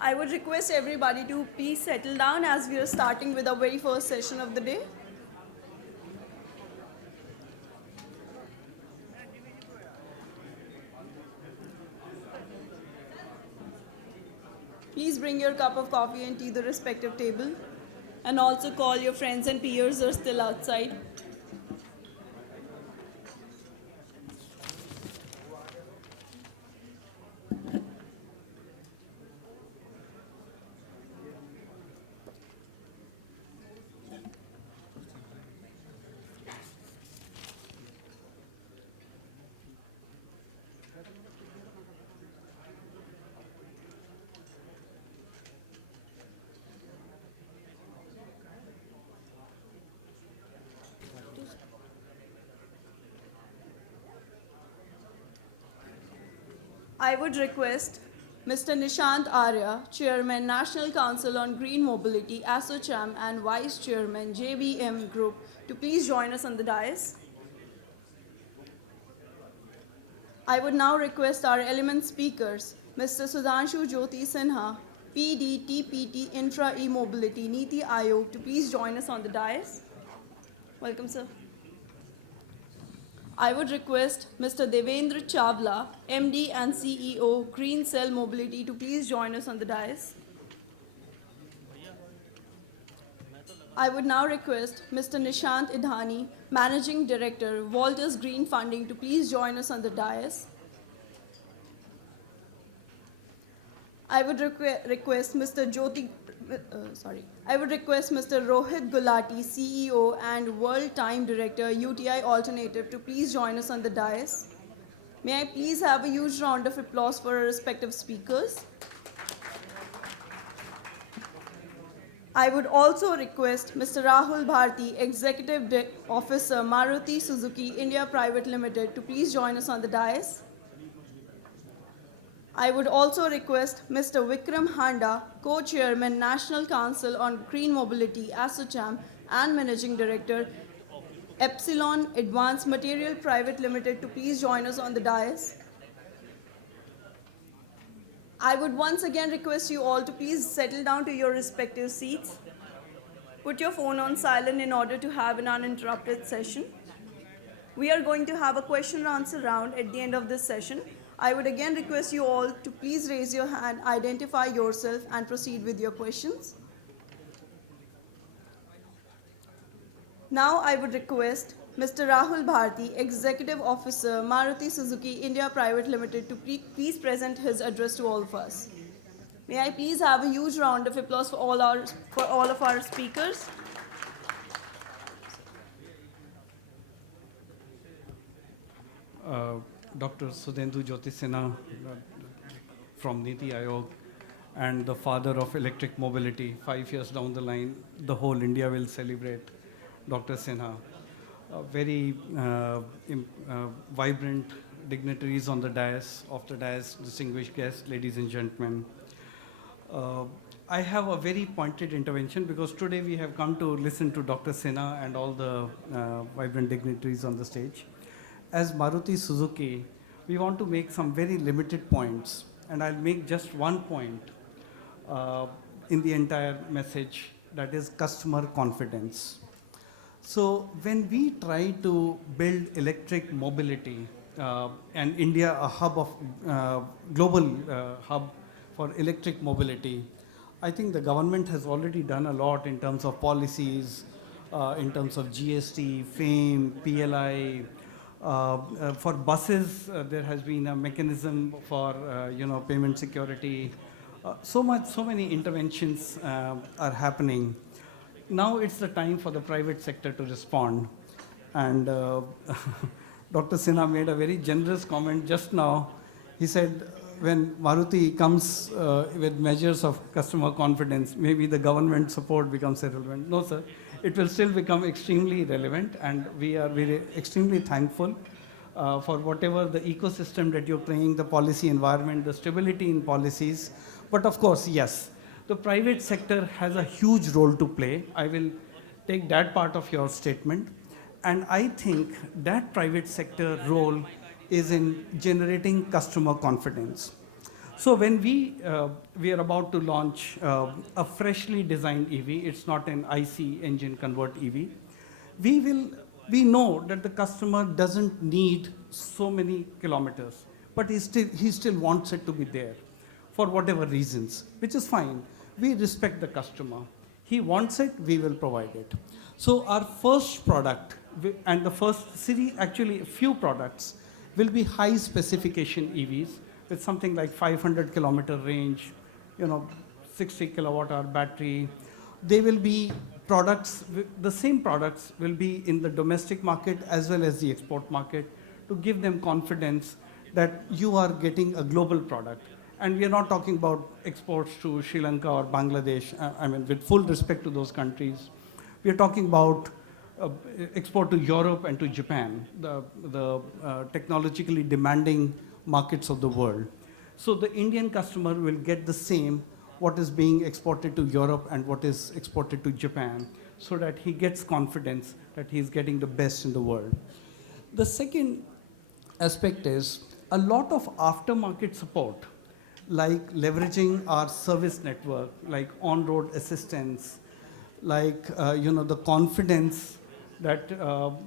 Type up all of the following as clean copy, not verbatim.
I would request everybody to please settle down as we are starting with our very first session of the day. Please bring your cup of coffee and tea to the respective table. And also call your friends and peers who are still outside. I would request Mr. Nishant Arya, Chairman, National Council on Green Mobility, ASSOCHAM, and Vice Chairman, JBM Group, to please join us on the dais. I would now request our element speakers, Mr. Sudhanshu Jyoti Sinha, PD, TPT, Intra E-Mobility, Niti Aayog, to please join us on the dais. Welcome, sir. I would request Mr. Devendra Chawla, MD and CEO, Green Cell Mobility, to please join us on the dais. I would now request Mr. Nishant Idhani, Managing Director, Walters Green Funding, to please join us on the dais. I would request Mr. Rohit Gulati, CEO and World Time Director, UTI Alternative, to please join us on the dais. May I please have a huge round of applause for our respective speakers. I would also request Mr. Rahul Bharti, Executive Officer, Maruti Suzuki India Private Limited, to please join us on the dais. I would also request Mr. Vikram Handa, Co-Chairman, National Council on Green Mobility, ASSOCHAM, and Managing Director, Epsilon Advanced Material Private Limited, to please join us on the dais. I would once again request you all to please settle down to your respective seats. Put your phone on silent in order to have an uninterrupted session. We are going to have a question and answer round at the end of this session. I would again request you all to please raise your hand, identify yourself, and proceed with your questions. Now I would request Mr. Rahul Bharti, Executive Officer, Maruti Suzuki India Private Limited, to please present his address to all of us. May I please have a huge round of applause for all of our speakers. Dr. Sudhendu Jyoti Sinha from Niti Aayog, and the father of electric mobility. 5 years down the line, the whole India will celebrate Dr. Sinha. Very vibrant dignitaries on the dais, distinguished guests, ladies and gentlemen. I have a very pointed intervention because today we have come to listen to Dr. Sinha and all the vibrant dignitaries on the stage. As Maruti Suzuki, we want to make some very limited points, and I'll make just one point in the entire message, that is customer confidence. So when we try to build electric mobility and India a hub of global hub for electric mobility, I think the government has already done a lot in terms of policies, in terms of GST, FAME, PLI. For buses, there has been a mechanism for payment security. So many interventions are happening. Now it's the time for the private sector to respond. And Dr. Sinha made a very generous comment just now. He said, when Maruti comes with measures of customer confidence, maybe the government support becomes irrelevant. No, sir. It will still become extremely relevant, and we are very extremely thankful for whatever the ecosystem that you're playing, the policy environment, the stability in policies. But of course, yes, the private sector has a huge role to play. I will take that part of your statement. And I think that private sector role is in generating customer confidence. So when we are about to launch a freshly designed EV, it's not an IC engine convert EV. We will we know that the customer doesn't need so many kilometers, but he still wants it to be there for whatever reasons, which is fine. We respect the customer. He wants it, we will provide it. So our first product and the first series, actually a few products, will be high specification EVs with something like 500 kilometer range, 60 kilowatt hour battery. They will be products, the same products will be in the domestic market as well as the export market to give them confidence that you are getting a global product. And we are not talking about exports to Sri Lanka or Bangladesh, with full respect to those countries. We are talking about export to Europe and to Japan, the technologically demanding markets of the world. So the Indian customer will get the same what is being exported to Europe and what is exported to Japan, so that he gets confidence that he's getting the best in the world. The second aspect is a lot of aftermarket support, like leveraging our service network, like on-road assistance, like the confidence that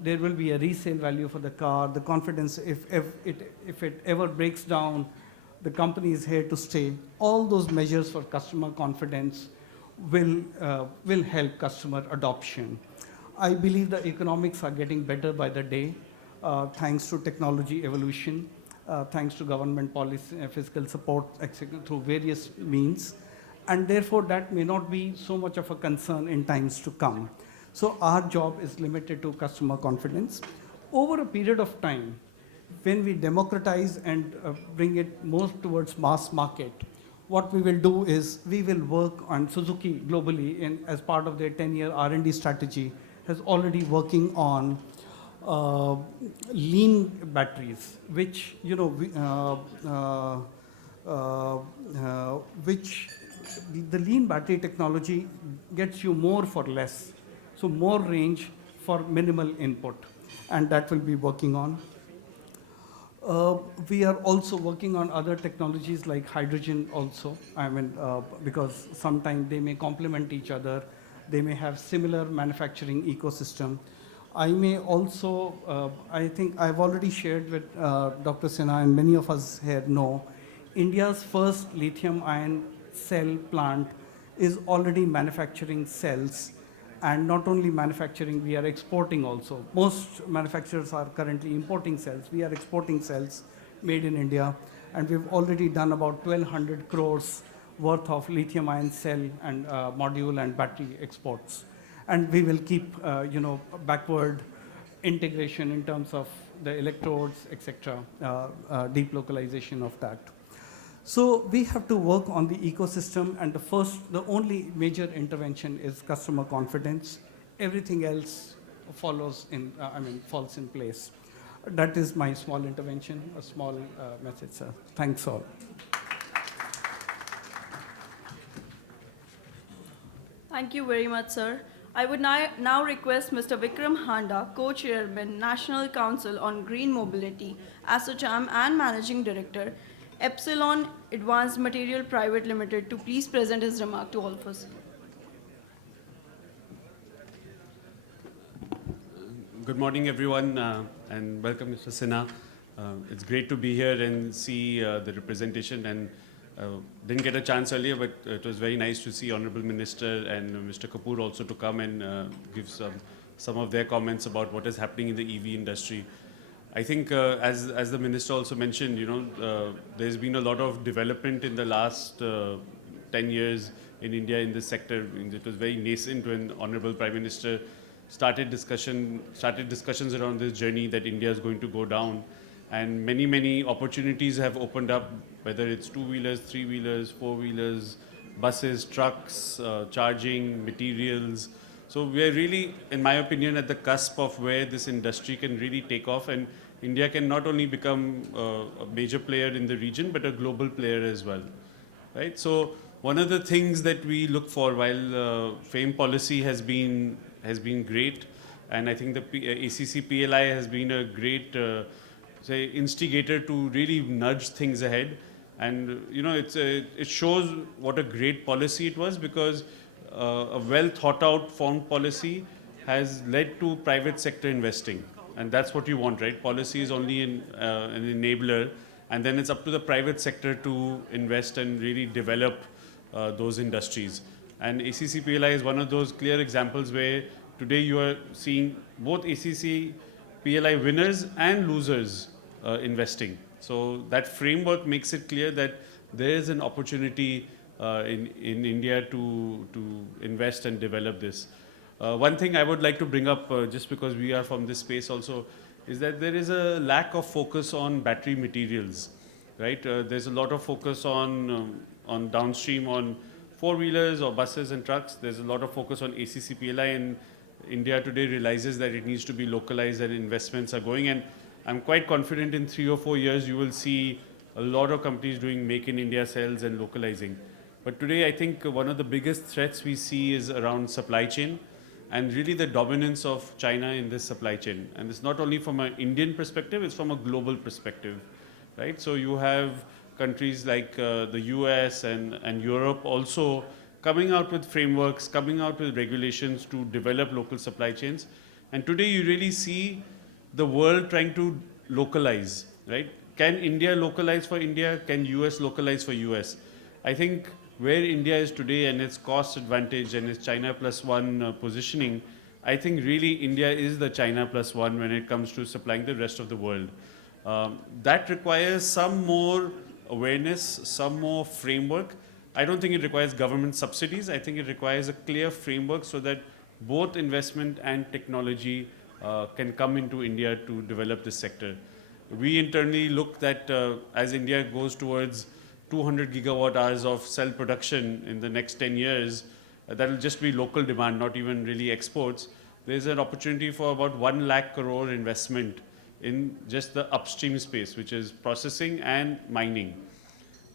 there will be a resale value for the car, the confidence if it ever breaks down, the company is here to stay. All those measures for customer confidence will help customer adoption. I believe the economics are getting better by the day, thanks to technology evolution, thanks to government policy, fiscal support, etc., through various means. And therefore, that may not be so much of a concern in times to come. So our job is limited to customer confidence. Over a period of time, when we democratize and bring it more towards mass market, what we will do is we will work on Suzuki globally as part of their 10-year R&D strategy, has already working on lean batteries, which which the lean battery technology gets you more for less, so more range for minimal input, and that will be working on. We are also working on other technologies like hydrogen also, because sometimes they may complement each other, they may have similar manufacturing ecosystem. I may also, I think I've already shared with Dr. Sinha, and many of us here know, India's first lithium-ion cell plant is already manufacturing cells, and not only manufacturing, we are exporting also. Most manufacturers are currently importing cells. We are exporting cells made in India, and we've already done about 1,200 crores worth of lithium-ion cell and module and battery exports. And we will keep, backward integration in terms of the electrodes, etc., deep localization of that. So we have to work on the ecosystem, and the only major intervention is customer confidence. Everything else falls in place. That is my small intervention, a small message, sir. Thanks all. Thank you very much, sir. I would now request Mr. Vikram Handa, Co-Chairman, National Council on Green Mobility, ASSOCHAM, and Managing Director, Epsilon Advanced Material Private Limited, to please present his remark to all of us. Good morning, everyone, and welcome, Mr. Sinha. It's great to be here and see the representation, and didn't get a chance earlier, but it was very nice to see Honorable Minister and Mr. Kapoor also to come and give some of their comments about what is happening in the EV industry. I think, as the Minister also mentioned, there's been a lot of development in the last 10 years in India in this sector. It was very nascent when Honorable Prime Minister started discussions around this journey that India is going to go down. And many opportunities have opened up, whether it's two-wheelers, three-wheelers, four-wheelers, buses, trucks, charging, materials. So we're really, in my opinion, at the cusp of where this industry can really take off, and India can not only become a major player in the region, but a global player as well, right? So one of the things that we look for, while FAME policy has been great, and I think the ACC PLI has been a great instigator to really nudge things ahead. And it shows what a great policy it was, because a well thought out formed policy has led to private sector investing. And that's what you want, right? Policy is only an enabler, and then it's up to the private sector to invest and really develop those industries. And ACC PLI is one of those clear examples where today you are seeing both ACC PLI winners and losers investing. So that framework makes it clear that there is an opportunity in India to invest and develop this. One thing I would like to bring up, just because we are from this space also, is that there is a lack of focus on battery materials, right? There's a lot of focus on downstream on four-wheelers or buses and trucks. There's a lot of focus on ACC PLI, and India today realizes that it needs to be localized and investments are going. And I'm quite confident in 3 or 4 years you will see a lot of companies doing Make in India cells and localizing. But today I think one of the biggest threats we see is around supply chain, and really the dominance of China in this supply chain. And it's not only from an Indian perspective, it's from a global perspective, right? So you have countries like the US and Europe also coming out with frameworks, coming out with regulations to develop local supply chains. And today you really see the world trying to localize, right? Can India localize for India? Can US localize for US? I think where India is today and its cost advantage and its China plus one positioning, I think really India is the China plus one when it comes to supplying the rest of the world. That requires some more awareness, some more framework. I don't think it requires government subsidies. I think it requires a clear framework so that both investment and technology can come into India to develop this sector. We internally look that as India goes towards 200 gigawatt hours of cell production in the next 10 years, that will just be local demand, not even really exports. There's an opportunity for about 1 lakh crore investment in just the upstream space, which is processing and mining.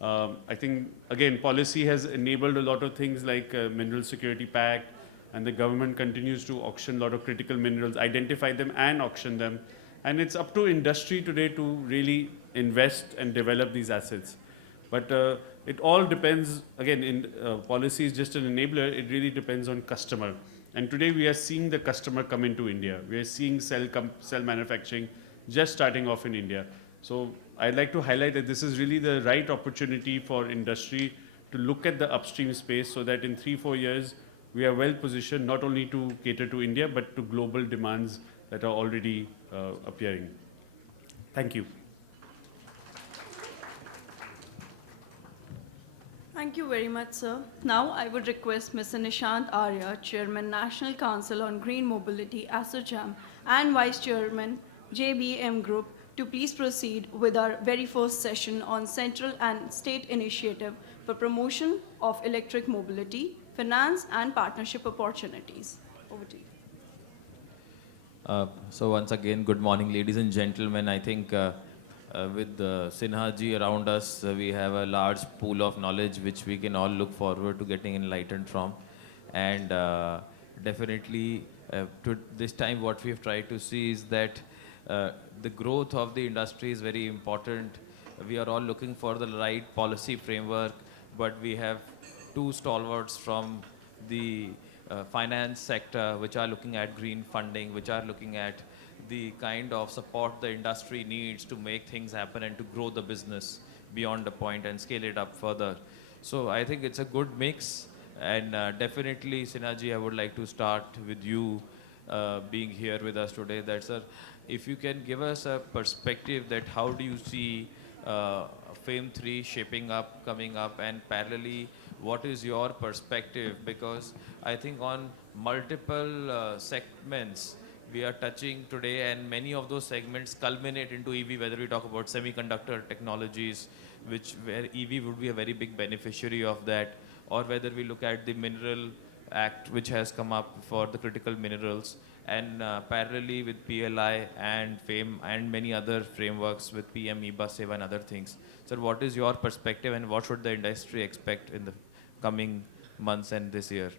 I think, again, policy has enabled a lot of things like Mineral Security Pact, and the government continues to auction a lot of critical minerals, identify them and auction them. And it's up to industry today to really invest and develop these assets. But it all depends, again, policy is just an enabler. It really depends on customer. And today we are seeing the customer come into India. We are seeing cell manufacturing just starting off in India. So I'd like to highlight that this is really the right opportunity for industry to look at the upstream space so that in 3-4 years, we are well positioned not only to cater to India, but to global demands that are already appearing. Thank you. Thank you very much, sir. Now I would request Mr. Nishant Arya, Chairman, National Council on Green Mobility, ASSOCHAM, and Vice Chairman, JBM Group, to please proceed with our very first session on central and state initiative for promotion of electric mobility, finance, and partnership opportunities. Over to you. So once again, good morning, ladies and gentlemen. I think with Sinha ji around us, we have a large pool of knowledge which we can all look forward to getting enlightened from. And definitely, to this time, what we've tried to see is that the growth of the industry is very important. We are all looking for the right policy framework, but we have two stalwarts from the finance sector, which are looking at green funding, which are looking at the kind of support the industry needs to make things happen and to grow the business beyond a point and scale it up further. So I think it's a good mix, and definitely, Sinha, I would like to start with you being here with us today. That, sir, if you can give us a perspective that how do you see FAME 3 shaping up, coming up, and parallelly, what is your perspective? Because I think on multiple segments, we are touching today, and many of those segments culminate into EV, whether we talk about semiconductor technologies, where EV would be a very big beneficiary of that, or whether we look at the Mineral Act, which has come up for the critical minerals, and parallelly with PLI and FAME and many other frameworks with PM, EBA, SEVA and other things. Sir, what is your perspective, and what should the industry expect in the coming months and this year?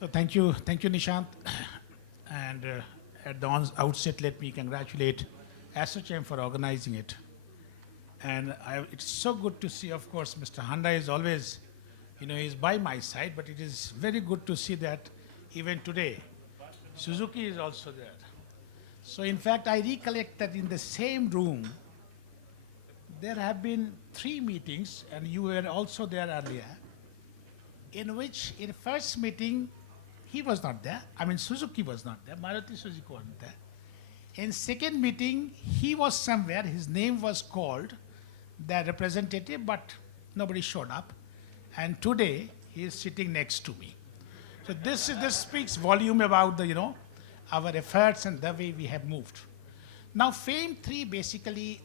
So thank you, Nishant. And at the outset, let me congratulate ASSOCHAM for organizing it. And it's so good to see, of course, Mr. Handa is always, he's by my side, but it is very good to see that even today, Suzuki is also there. So in fact, I recollect that in the same room, there have been 3 meetings, and you were also there earlier, in which in first meeting, he was not there. I mean, Suzuki was not there. Maruti Suzuki wasn't there. In second meeting, he was somewhere. His name was called, the representative, but nobody showed up. And today, he is sitting next to me. So this speaks volume about the, our efforts and the way we have moved. Now, FAME 3 basically,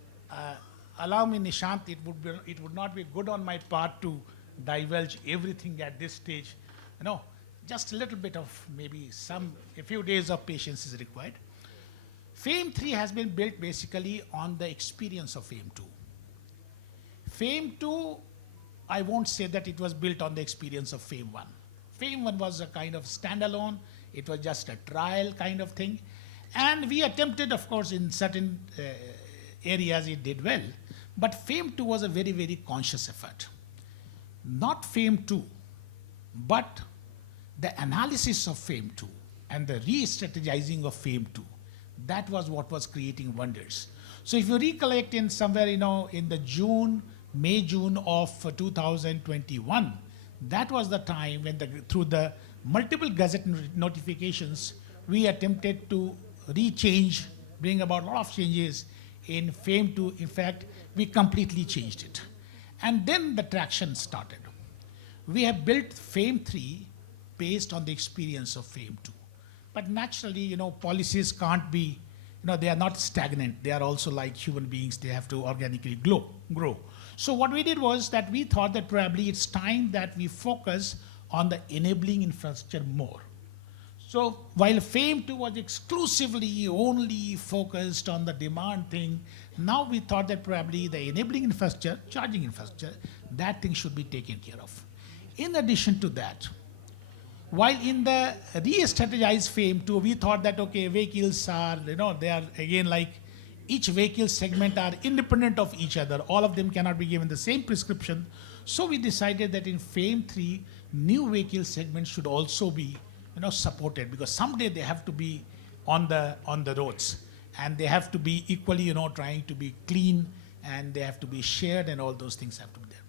allow me, Nishant, it would not be good on my part to divulge everything at this stage. Just a little bit of maybe a few days of patience is required. FAME 3 has been built basically on the experience of FAME 2. FAME 2, I won't say that it was built on the experience of FAME 1. FAME 1 was a kind of standalone. It was just a trial kind of thing. And we attempted, of course, in certain areas it did well. But FAME 2 was a very, very conscious effort. Not FAME 2, but the analysis of FAME 2 and the re-strategizing of FAME 2, that was what was creating wonders. So if you recollect in somewhere, in the May-June of 2021, that was the time when through the multiple gazette notifications, we attempted to bring about a lot of changes in FAME 2. In fact, we completely changed it. And then the traction started. We have built FAME 3 based on the experience of FAME 2. But naturally, policies can't be, they are not stagnant. They are also like human beings. They have to organically grow. So what we did was that we thought that probably it's time that we focus on the enabling infrastructure more. So while FAME 2 was exclusively only focused on the demand thing, now we thought that probably the enabling infrastructure, charging infrastructure, that thing should be taken care of. In addition to that, while in the re-strategized FAME 2, we thought that, okay, vehicles are, they are again like each vehicle segment are independent of each other. All of them cannot be given the same prescription. So we decided that in FAME 3, new vehicle segments should also be, supported, because someday they have to be on the roads, and they have to be equally, trying to be clean, and they have to be shared, and all those things have to be there.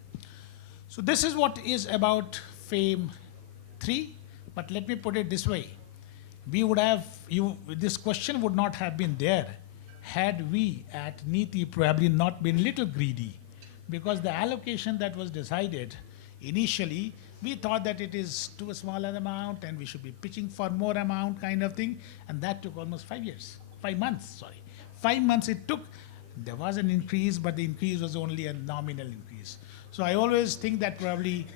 So this is what is about FAME 3. But let me put it this way. This question would not have been there had we at NITI probably not been little greedy, because the allocation that was decided initially, we thought that it is too small an amount and we should be pitching for more amount kind of thing, and that took almost 5 months. 5 months it took. There was an increase, but the increase was only a nominal increase. So I always think that probably,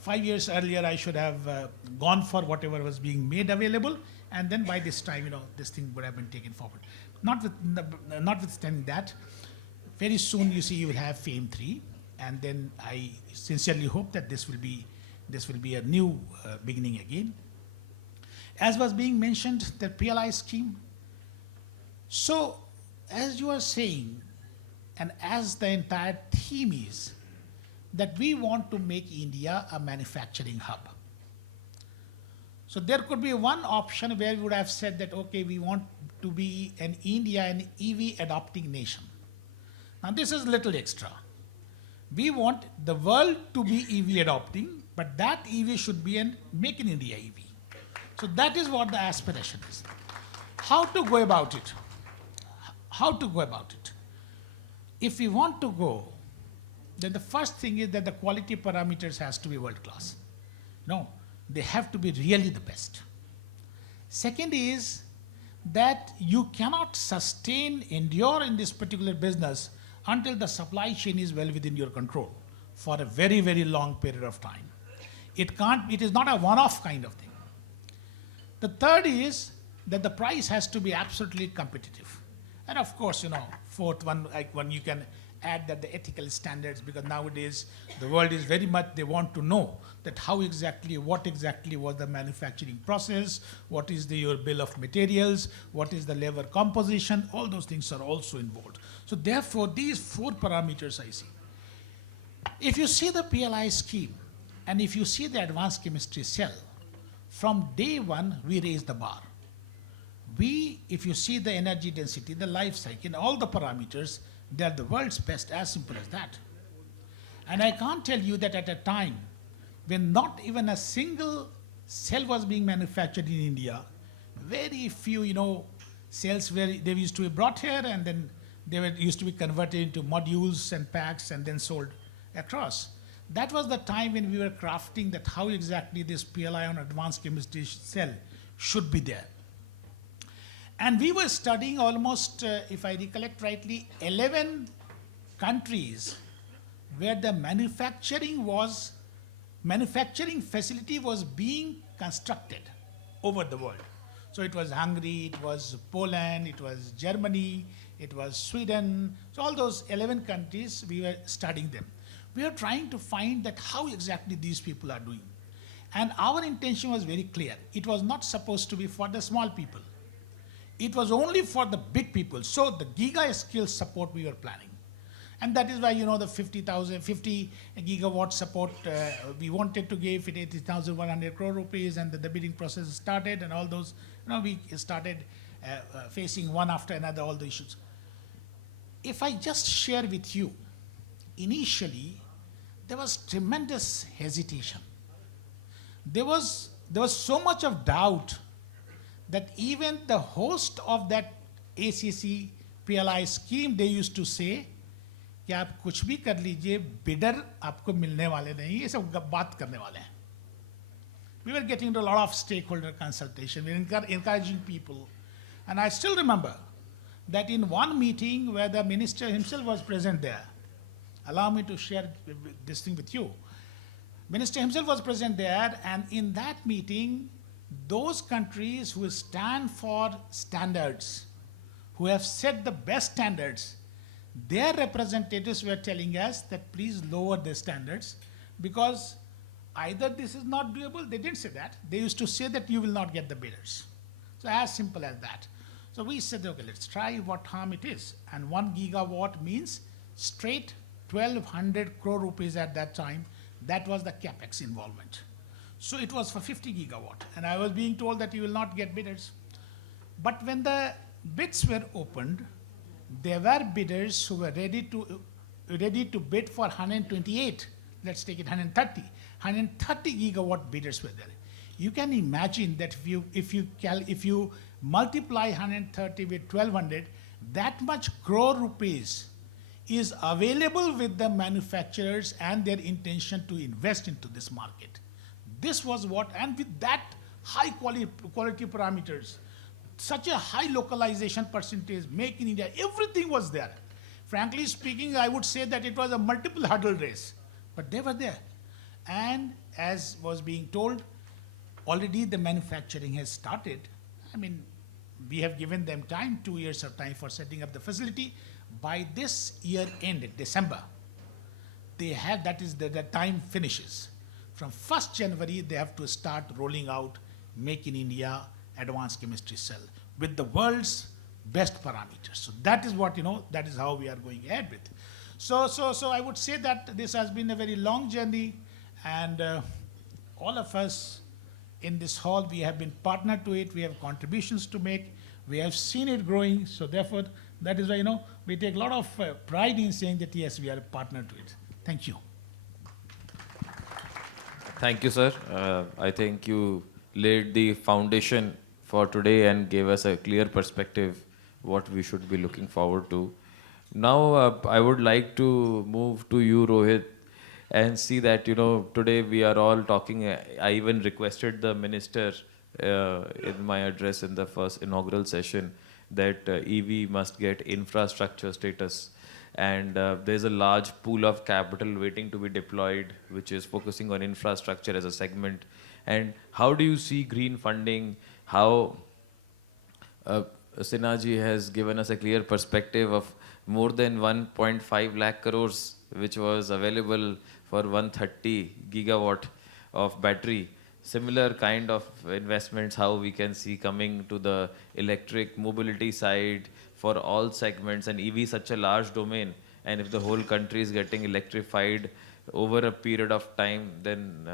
5 years earlier, I should have gone for whatever was being made available, and then by this time, this thing would have been taken forward. Notwithstanding that, very soon you will have FAME 3, and then I sincerely hope that this will be a new beginning again. As was being mentioned, the PLI scheme. So, as you are saying, and as the entire theme is, that we want to make India a manufacturing hub. So there could be one option where we would have said that, okay, we want to be an EV adopting nation. Now this is a little extra. We want the world to be EV adopting, but that EV should be an Make in India EV. So that is what the aspiration is. How to go about it? If we want to go, then the first thing is that the quality parameters has to be world class. They have to be really the best. Second is that you cannot endure in this particular business until the supply chain is well within your control for a very, very long period of time. It is not a one-off kind of thing. The third is that the price has to be absolutely competitive. And of course, fourth one, like when you can add that the ethical standards, because nowadays the world is very much, they want to know that what exactly was the manufacturing process, what is your bill of materials, what is the labor composition, all those things are also involved. So therefore, these 4 parameters I see. If you see the PLI scheme, and if you see the advanced chemistry cell, from day one, we raised the bar. If you see the energy density, the life cycle, all the parameters, they are the world's best, as simple as that. And I can't tell you that at a time when not even a single cell was being manufactured in India, very few, cells they used to be brought here, and then used to be converted into modules and packs and then sold across. That was the time when we were crafting that how exactly this PLI on advanced chemistry cell should be there. And we were studying almost, if I recollect rightly, 11 countries where the manufacturing facility was being constructed over the world. So it was Hungary, it was Poland, it was Germany, it was Sweden. So all those 11 countries, we were studying them. We are trying to find that how exactly these people are doing. And our intention was very clear. It was not supposed to be for the small people. It was only for the big people. So the giga scale support we were planning. And that is why, the 50 gigawatt support, we wanted to give it 80,100 crore rupees, and the bidding process started, and all those, we started facing one after another all the issues. If I just share with you, initially, there was tremendous hesitation. There was so much of doubt that even the host of that ACC PLI scheme, they used to say, कि आप कुछ भी कर लीजिए, bidder आपको मिलने वाले नहीं, ये सब बात करने वाले हैं. We were getting into a lot of stakeholder consultation. We were encouraging people. And I still remember that in one meeting where the minister himself was present there, allow me to share this thing with you. Minister himself was present there, and in that meeting, those countries who stand for standards, who have set the best standards, their representatives were telling us that please lower the standards, because either this is not doable. They didn't say that. They used to say that you will not get the bidders. So as simple as that. So we said, okay, let's try what harm it is. And 1 gigawatt means straight 1,200 crore rupees at that time. That was the capex involvement. So it was for 50 gigawatt. And I was being told that you will not get bidders. But when the bids were opened, there were bidders who were ready to bid for 128. Let's take it 130. 130 gigawatt bidders were there. You can imagine that if you multiply 130 with 1,200, that much crore rupees is available with the manufacturers and their intention to invest into this market. This was what, and with that high quality parameters, such a high localization percentage, make in India, everything was there. Frankly speaking, I would say that it was a multiple hurdle race, but they were there. And as was being told, already the manufacturing has started. I mean, we have given them time, 2 years of time for setting up the facility. By this year end, December, they have, that is the time finishes. From 1st January, they have to start rolling out Make in India advanced chemistry cell with the world's best parameters. So that is what, that is how we are going ahead with. So I would say that this has been a very long journey, and all of us in this hall, we have been partnered to it. We have contributions to make. We have seen it growing. So therefore, that is why, we take a lot of pride in saying that, yes, we are a partner to it. Thank you. Thank you, sir. I think you laid the foundation for today and gave us a clear perspective what we should be looking forward to. Now, I would like to move to you, Rohit, and see that, today we are all talking. I even requested the minister in my address in the first inaugural session that EV must get infrastructure status. And there's a large pool of capital waiting to be deployed, which is focusing on infrastructure as a segment. And how do you see green funding? How Sinha ji has given us a clear perspective of more than 1.5 lakh crores, which was available for 130 gigawatt of battery. Similar kind of investments, how we can see coming to the electric mobility side for all segments, and EV such a large domain. And if the whole country is getting electrified over a period of time, then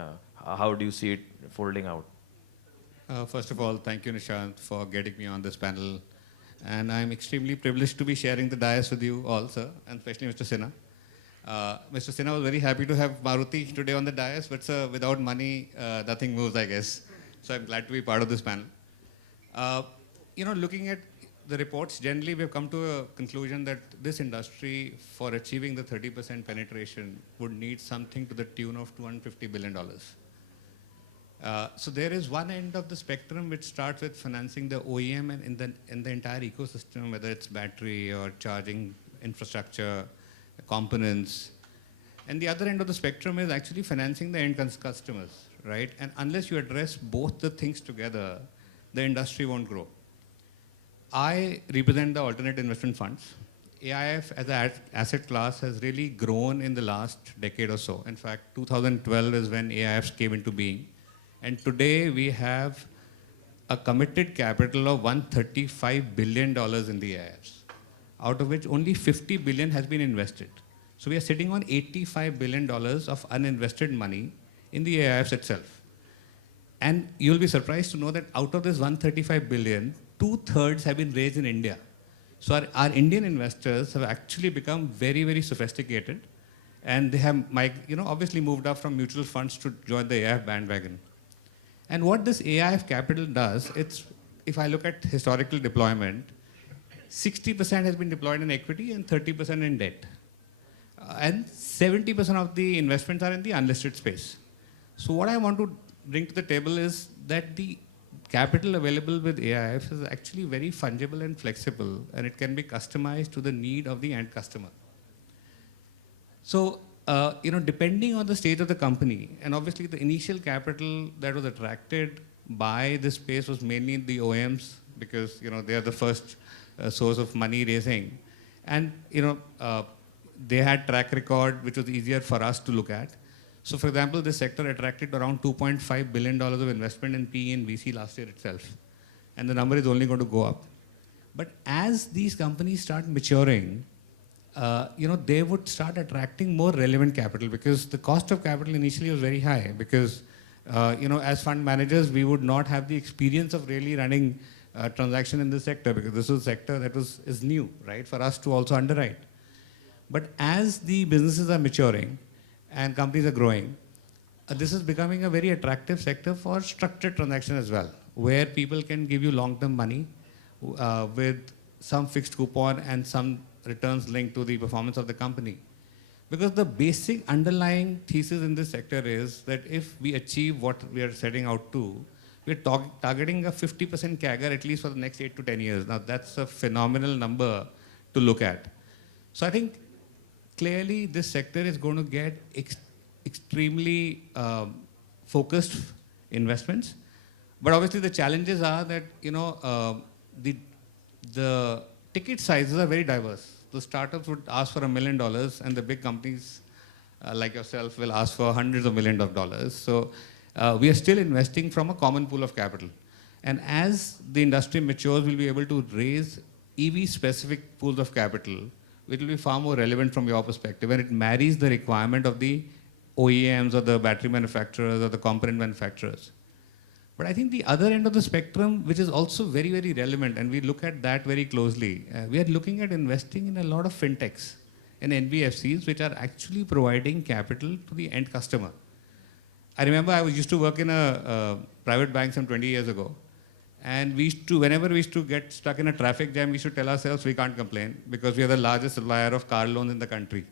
how do you see it folding out? First of all, thank you, Nishant, for getting me on this panel. And I'm extremely privileged to be sharing the dais with you all, sir, and especially Mr. Sinha. Mr. Sinha was very happy to have Maruti today on the dais, but sir, without money, nothing moves, I guess. So I'm glad to be part of this panel. Looking at the reports, generally we have come to a conclusion that this industry, for achieving the 30% penetration, would need something to the tune of $250 billion. So there is one end of the spectrum which starts with financing the OEM and in the entire ecosystem, whether it's battery or charging infrastructure, components. And the other end of the spectrum is actually financing the end customers, right? And unless you address both the things together, the industry won't grow. I represent the alternate investment funds. AIF as an asset class has really grown in the last decade or so. In fact, 2012 is when AIFs came into being. And today we have a committed capital of $135 billion in the AIFs, out of which only $50 billion has been invested. So we are sitting on $85 billion of uninvested money in the AIFs itself. And you'll be surprised to know that out of this $135 billion, 2/3 have been raised in India. So our Indian investors have actually become very, very sophisticated, and they have obviously moved up from mutual funds to join the AIF bandwagon. And what this AIF capital does, if I look at historical deployment, 60% has been deployed in equity and 30% in debt. And 70% of the investments are in the unlisted space. So what I want to bring to the table is that the capital available with AIF is actually very fungible and flexible, and it can be customized to the need of the end customer. So, depending on the stage of the company, and obviously the initial capital that was attracted by this space was mainly the OEMs, because they are the first source of money raising, and they had track record which was easier for us to look at. So, for example, this sector attracted around $2.5 billion of investment in PE and VC last year itself, and the number is only going to go up. But as these companies start maturing, they would start attracting more relevant capital, because the cost of capital initially was very high, because, as fund managers, we would not have the experience of really running a transaction in this sector, because this was a sector that is new, right, for us to also underwrite. But as the businesses are maturing and companies are growing, this is becoming a very attractive sector for structured transaction as well, where people can give you long-term money with some fixed coupon and some returns linked to the performance of the company. Because the basic underlying thesis in this sector is that if we achieve what we are setting out to, we're targeting a 50% CAGR at least for the next 8 to 10 years. Now that's a phenomenal number to look at. So I think clearly this sector is going to get extremely focused investments. But obviously the challenges are that, the ticket sizes are very diverse. The startups would ask for $1 million, and the big companies like yourself will ask for hundreds of millions of dollars. So we are still investing from a common pool of capital. And as the industry matures, we'll be able to raise EV-specific pools of capital, which will be far more relevant from your perspective, and it marries the requirement of the OEMs or the battery manufacturers or the component manufacturers. But I think the other end of the spectrum, which is also very, very relevant, and we look at that very closely, we are looking at investing in a lot of fintechs and NBFCs, which are actually providing capital to the end customer. I remember I used to work in a private bank some 20 years ago, and whenever we used to get stuck in a traffic jam, we used to tell ourselves we can't complain because we are the largest supplier of car loans in the country.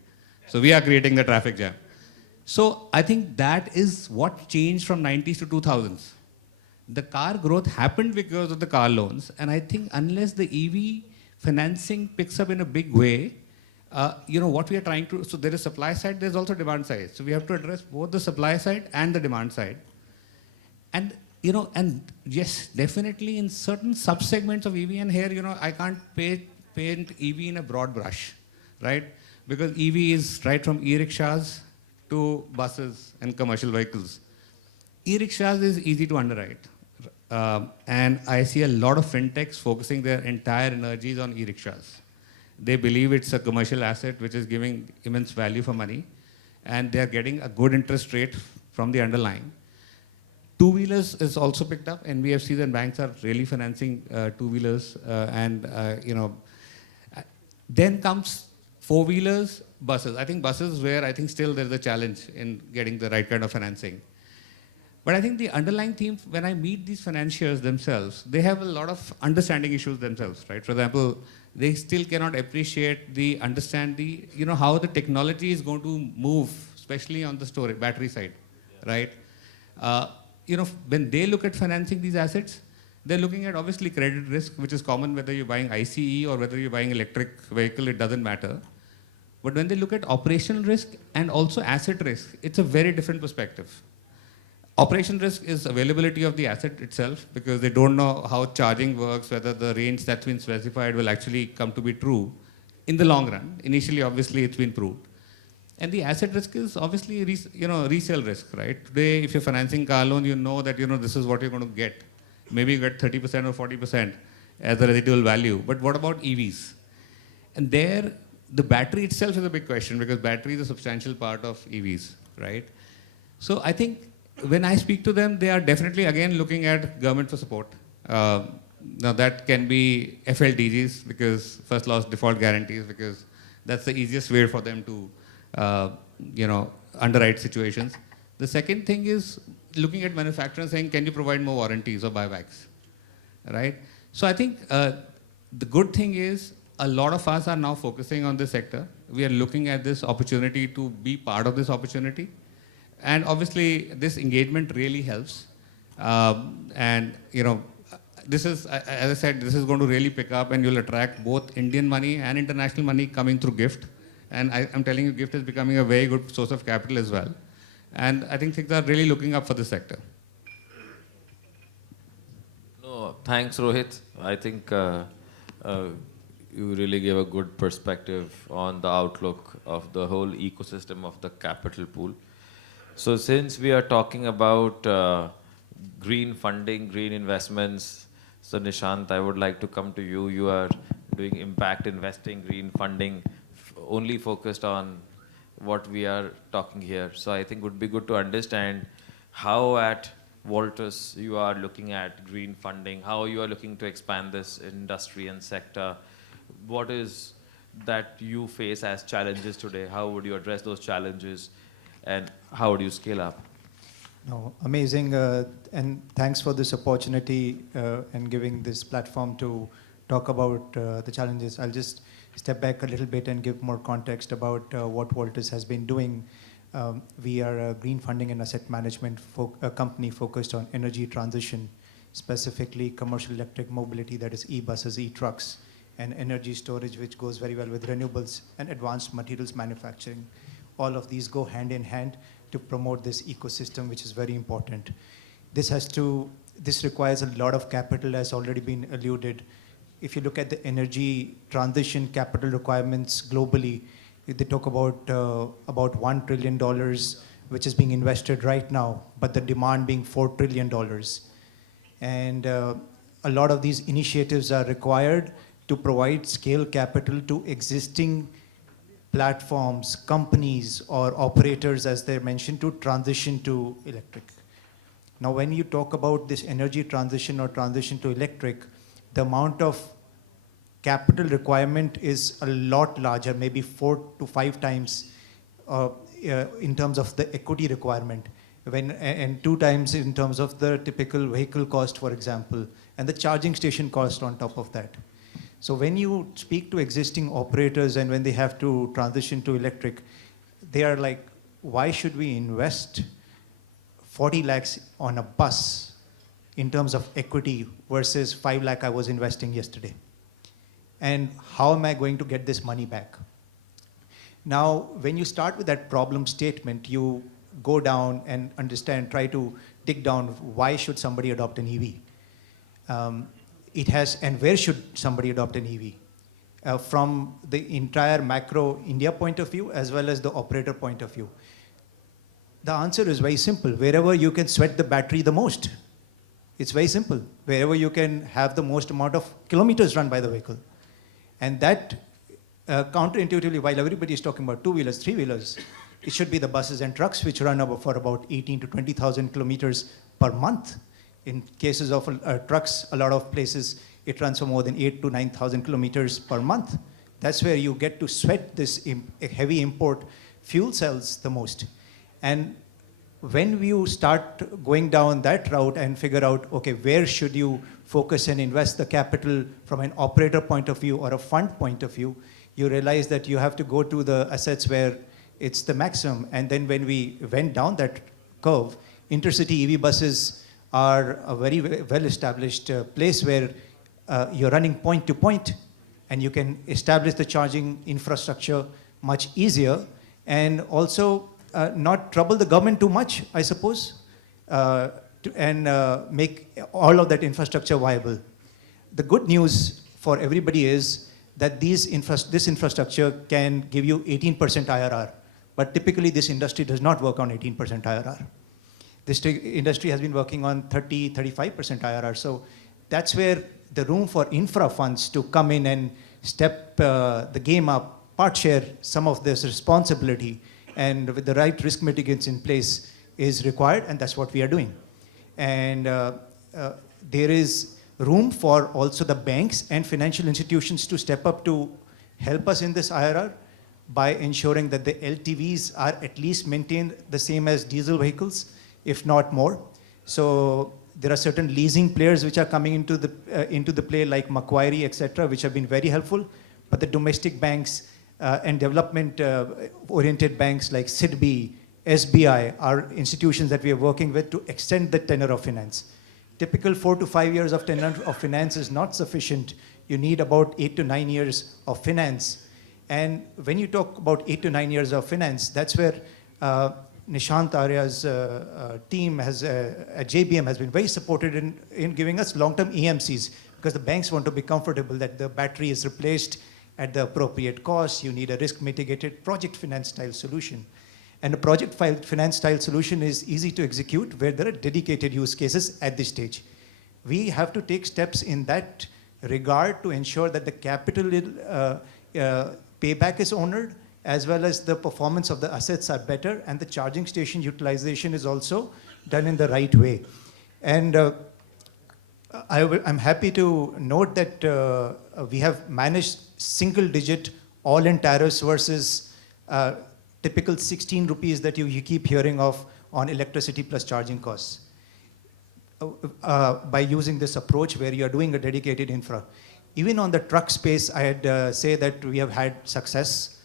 So we are creating the traffic jam. So I think that is what changed from 90s to 2000s. The car growth happened because of the car loans, and I think unless the EV financing picks up in a big way, what we are trying to, so there is supply side, there's also demand side. So we have to address both the supply side and the demand side. And, and yes, definitely in certain sub-segments of EV, and here, I can't paint EV in a broad brush. right? Because EV is right from e-rickshaws to buses and commercial vehicles. E-rickshaws is easy to underwrite. And I see a lot of fintechs focusing their entire energies on e-rickshaws. They believe it's a commercial asset which is giving immense value for money, and they're getting a good interest rate from the underlying. Two-wheelers is also picked up. NBFCs and banks are really financing two-wheelers, then comes four-wheelers, buses. I think buses is where I think still there's a challenge in getting the right kind of financing. But I think the underlying theme, when I meet these financiers themselves, they have a lot of understanding issues themselves, right? For example, they still cannot understand how the technology is going to move, especially on the storage, battery side, right? When they look at financing these assets, they're looking at obviously credit risk, which is common whether you're buying ICE or whether you're buying electric vehicle, it doesn't matter. But when they look at operational risk and also asset risk, it's a very different perspective. Operation risk is availability of the asset itself, because they don't know how charging works, whether the range that's been specified will actually come to be true in the long run. Initially, obviously, it's been proved. And the asset risk is obviously resale risk, right? Today, if you're financing car loan, you know that this is what you're going to get. Maybe you get 30% or 40% as the residual value. But what about EVs? And there, the battery itself is a big question, because battery is a substantial part of EVs, right? So I think when I speak to them, they are definitely, again, looking at government for support. Now, that can be FLDGs, because first loss default guarantees, because that's the easiest way for them to underwrite situations. The second thing is looking at manufacturers saying, can you provide more warranties or buybacks, right? So I think the good thing is a lot of us are now focusing on this sector. We are looking at this opportunity to be part of this opportunity. And obviously, this engagement really helps. This is, as I said, this is going to really pick up, and you'll attract both Indian money and international money coming through GIFT. And I'm telling you, GIFT is becoming a very good source of capital as well. And I think things are really looking up for this sector. No, thanks, Rohit. I think you really gave a good perspective on the outlook of the whole ecosystem of the capital pool. So since we are talking about green funding, green investments, so Nishant, I would like to come to you. You are doing impact investing, green funding, only focused on what we are talking here. So I think it would be good to understand how at Voltus you are looking at green funding, how you are looking to expand this industry and sector. What is that you face as challenges today? How would you address those challenges? And how would you scale up? No, amazing, and thanks for this opportunity and giving this platform to talk about the challenges. I'll just step back a little bit and give more context about what Voltus has been doing. We are a green funding and asset management company focused on energy transition, specifically commercial electric mobility, that is e-buses, e-trucks, and energy storage, which goes very well with renewables and advanced materials manufacturing. All of these go hand in hand to promote this ecosystem, which is very important. This requires a lot of capital, as already been alluded. If you look at the energy transition capital requirements globally, they talk about $1 trillion, which is being invested right now, but the demand being $4 trillion. And a lot of these initiatives are required to provide scale capital to existing platforms, companies, or operators, as they're mentioned, to transition to electric. Now, when you talk about this energy transition or transition to electric, the amount of capital requirement is a lot larger, maybe 4 to 5 times in terms of the equity requirement, and 2 times in terms of the typical vehicle cost, for example, and the charging station cost on top of that. So when you speak to existing operators and when they have to transition to electric, they are like, why should we invest 40 lakhs on a bus in terms of equity versus 5 lakh I was investing yesterday? And how am I going to get this money back? Now, when you start with that problem statement, you go down and understand, try to dig down, why should somebody adopt an EV? And where should somebody adopt an EV? from the entire macro India point of view as well as the operator point of view? The answer is very simple. Wherever you can sweat the battery the most. It's very simple. Wherever you can have the most amount of kilometers run by the vehicle. And that, counterintuitively, while everybody is talking about two-wheelers, three-wheelers, it should be the buses and trucks which run for about 18 to 20,000 kilometers per month. In cases of trucks, a lot of places, it runs for more than 8 to 9,000 kilometers per month. That's where you get to sweat this heavy import fuel cells the most. And when you start going down that route and figure out, okay, where should you focus and invest the capital from an operator point of view or a fund point of view, you realize that you have to go to the assets where it's the maximum. And then when we went down that curve, intercity EV buses are a very well-established place where you're running point to point, and you can establish the charging infrastructure much easier, and also not trouble the government too much, I suppose, and make all of that infrastructure viable. The good news for everybody is that this infrastructure can give you 18% IRR, but typically this industry does not work on 18% IRR. This industry has been working on 30, 35% IRR. So that's where the room for infra funds to come in and step the game up, part share some of this responsibility, and with the right risk mitigants in place is required, and that's what we are doing. And there is room for also the banks and financial institutions to step up to help us in this IRR by ensuring that the LTVs are at least maintained the same as diesel vehicles, if not more. So there are certain leasing players which are coming into the play, like Macquarie, etc., which have been very helpful. But the domestic banks and development-oriented banks like SIDBI, SBI are institutions that we are working with to extend the tenure of finance. Typical 4 to 5 years of tenure of finance is not sufficient. You need about 8 to 9 years of finance. And when you talk about 8 to 9 years of finance, that's where Nishant Arya's team at JBM has been very supported in giving us long-term EMCs, because the banks want to be comfortable that the battery is replaced at the appropriate cost. You need a risk-mitigated project finance style solution. And a project finance style solution is easy to execute where there are dedicated use cases at this stage. We have to take steps in that regard to ensure that the capital payback is honored, as well as the performance of the assets are better, and the charging station utilization is also done in the right way. And I'm happy to note that we have managed single-digit all-in tariffs versus typical 16 rupees that you keep hearing of on electricity plus charging costs. By using this approach where you are doing a dedicated infra. Even on the truck space, I'd say that we have had success.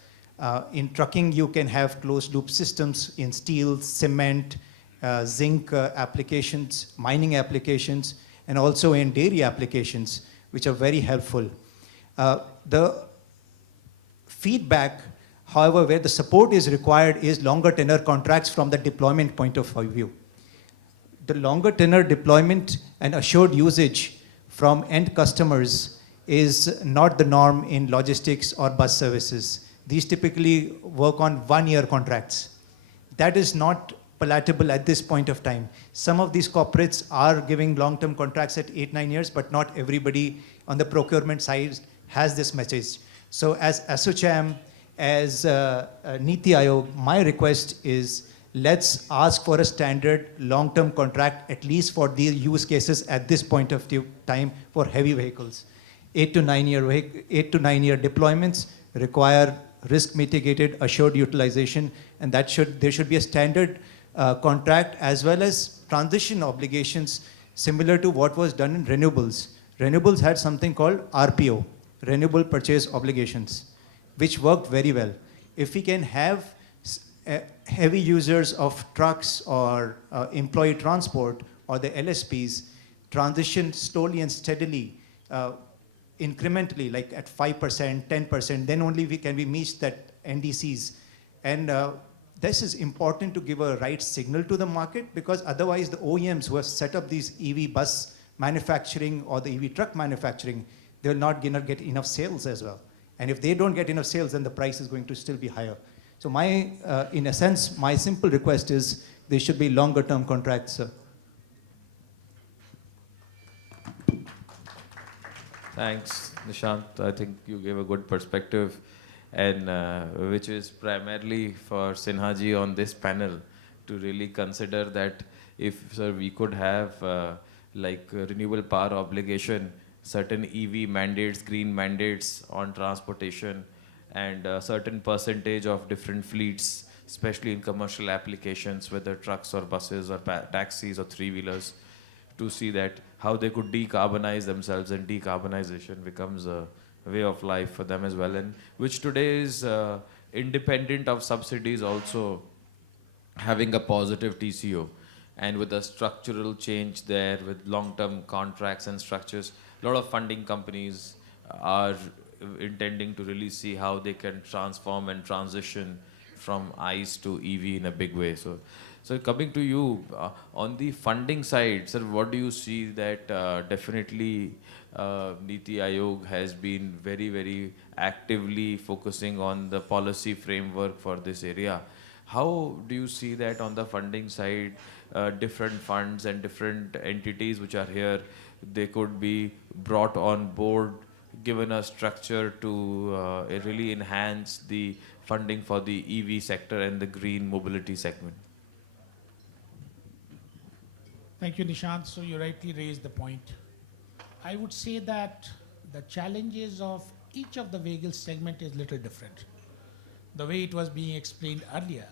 In trucking, you can have closed loop systems in steel, cement, zinc applications, mining applications, and also in dairy applications, which are very helpful. The feedback, however, where the support is required is longer tenure contracts from the deployment point of view. The longer tenure deployment and assured usage from end customers is not the norm in logistics or bus services. These typically work on 1-year contracts. That is not palatable at this point of time. Some of these corporates are giving long-term contracts at 8-9 years, but not everybody on the procurement side has this message. So as ASSOCHAM, as Niti Aayog, my request is let's ask for a standard long-term contract, at least for these use cases at this point of time for heavy vehicles. 8 to 9 year deployments require risk mitigated assured utilization, and there should be a standard contract as well as transition obligations similar to what was done in renewables. Renewables had something called RPO, Renewable Purchase Obligations, which worked very well. If we can have heavy users of trucks or employee transport or the LSPs transition slowly and steadily, incrementally, like at 5%, 10%, then only can we meet that NDCs. And this is important to give a right signal to the market, because otherwise the OEMs who have set up these EV bus manufacturing or the EV truck manufacturing, they will not get enough sales as well. And if they don't get enough sales, then the price is going to still be higher. So my, in a sense, my simple request is there should be longer term contracts, sir. Thanks, Nishant. I think you gave a good perspective, and which is primarily for Sinhaji on this panel to really consider that if, sir, we could have renewable power obligation, certain EV mandates, green mandates on transportation, and a certain percentage of different fleets, especially in commercial applications, whether trucks or buses or taxis or three-wheelers, to see that how they could decarbonize themselves, and decarbonization becomes a way of life for them as well, and which today is independent of subsidies, also having a positive TCO. And with a structural change there, with long-term contracts and structures, a lot of funding companies are intending to really see how they can transform and transition from ICE to EV in a big way. So coming to you, on the funding side, sir, what do you see that definitely Niti Aayog has been very, very actively focusing on the policy framework for this area? How do you see that on the funding side, different funds and different entities which are here, they could be brought on board, given a structure to really enhance the funding for the EV sector and the green mobility segment? Thank you, Nishant. So you rightly raised the point. I would say that the challenges of each of the vehicle segment is little different. The way it was being explained earlier,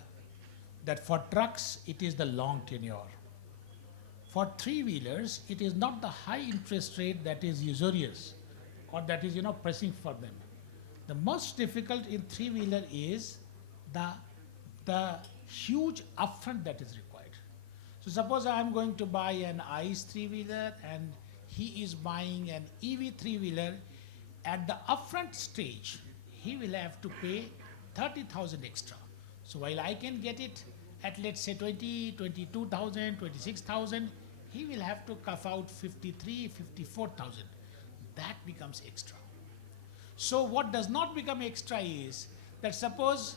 that for trucks, it is the long tenure. For three-wheelers, it is not the high interest rate that is usurious or that is, pressing for them. The most difficult in three-wheeler is the huge upfront that is required. So suppose I am going to buy an ICE three-wheeler and he is buying an EV three-wheeler. At the upfront stage, he will have to pay 30,000 extra. So while I can get it at, let's say, 20, 22,000, 26,000, he will have to cough out 53, 54,000. That becomes extra. So what does not become extra is that suppose,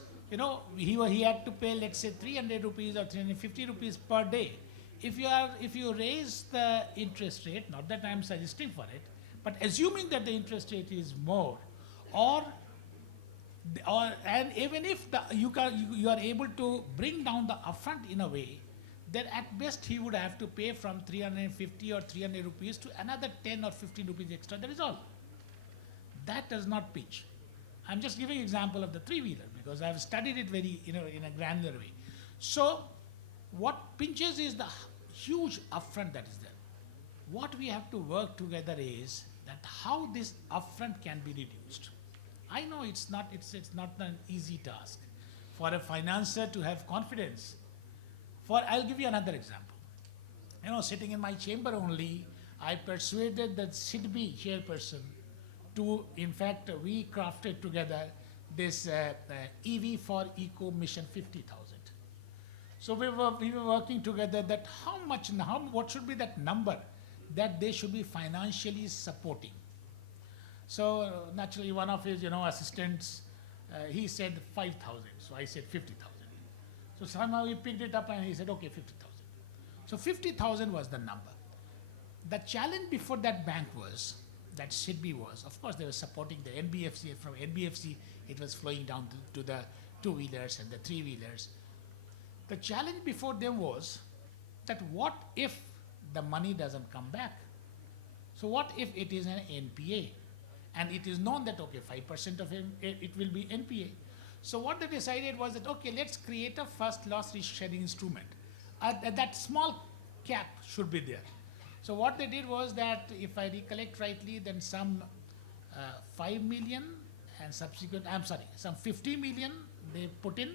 he had to pay, let's say, 300 rupees or 350 rupees per day. If you raise the interest rate, not that I'm suggesting for it, but assuming that the interest rate is more, and even if you are able to bring down the upfront in a way, then at best he would have to pay from 350 or 300 rupees to another 10 or 15 rupees extra. That is all. That does not pinch. I'm just giving example of the three-wheeler because I've studied it very, in a granular way. So what pinches is the huge upfront that is there. What we have to work together is that how this upfront can be reduced. I know it's not an easy task for a financier to have confidence. I'll give you another example. Sitting in my chamber only, I persuaded the SIDBI chairperson to, in fact, we crafted together this EV for Eco Mission 50,000. So we were working together that what should be that number that they should be financially supporting. So naturally, one of his assistants, he said 5,000. So I said 50,000. So somehow he picked it up and he said, okay, 50,000. So 50,000 was the number. The challenge before that bank was, that SIDBI was, of course they were supporting the NBFC. From NBFC, it was flowing down to the two-wheelers and the three-wheelers. The challenge before them was that what if the money doesn't come back? So what if it is an NPA? And it is known that, okay, 5% of it will be NPA. So what they decided was that, okay, let's create a first loss risk sharing instrument. That small cap should be there. So what they did was that, if I recollect rightly, then some 5 million and some 50 million they put in,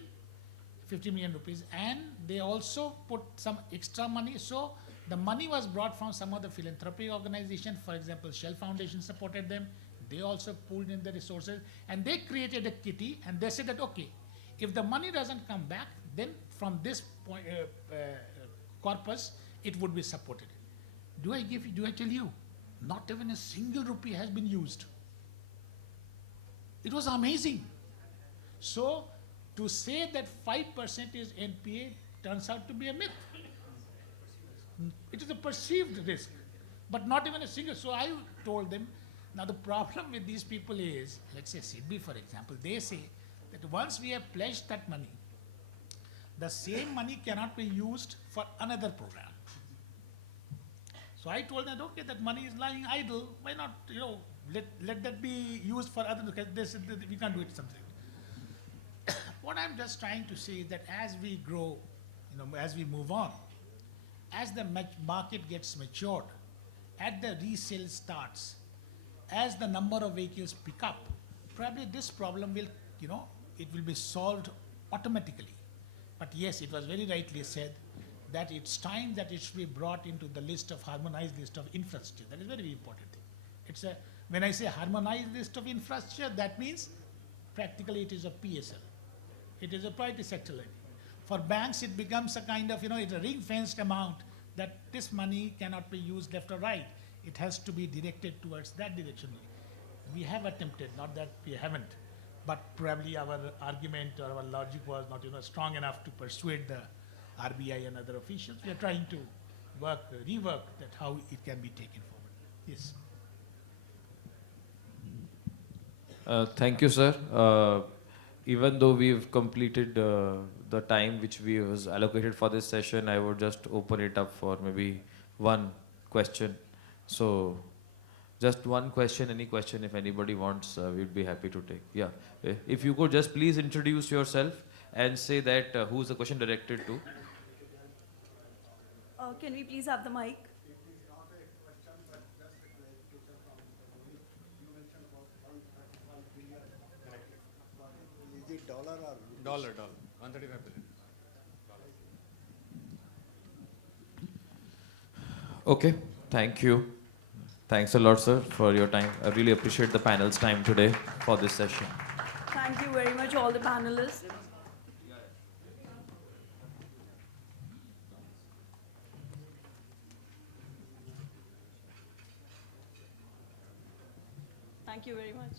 50 million rupees, and they also put some extra money. So the money was brought from some of the philanthropic organization. For example, Shell Foundation supported them. They also pulled in the resources, and they created a kitty, and they said that, okay, if the money doesn't come back, then from this point, corpus, it would be supported. Do I tell you, not even a single rupee has been used. It was amazing. So to say that 5% is NPA turns out to be a myth. It is a perceived risk, but not even a single. So I told them, now the problem with these people is, let's say SIDBI for example, they say that once we have pledged that money, the same money cannot be used for another program. So I told them, okay, that money is lying idle. Why not, let that be used for other, because they said that we can't do it something. What I'm just trying to say is that as we grow, as we move on, as the market gets matured, as the resale starts, as the number of vehicles pick up, probably this problem will, it will be solved automatically. But yes, it was very rightly said that it's time that it should be brought into the list of harmonized list of infrastructure. That is a very important thing. When I say harmonized list of infrastructure, that means practically it is a PSL. It is a priority sector lending. For banks, it becomes a kind of, it's a ring-fenced amount that this money cannot be used left or right. It has to be directed towards that direction. We have attempted, not that we haven't, but probably our argument or our logic was not strong enough to persuade the RBI and other officials. We are trying to rework that how it can be taken forward. Yes. Thank you, sir. Even though we've completed the time which we was allocated for this session, I would just open it up for maybe one question. So, just one question, any question if anybody wants, we'd be happy to take. Yeah. If you could just please introduce yourself and say that who's the question directed to. Can we please have the mic? Dollar. 135 billion. Okay, thank you. Thanks a lot, sir, for your time. I really appreciate the panel's time today for this session. Thank you very much, all the panelists. Thank you very much.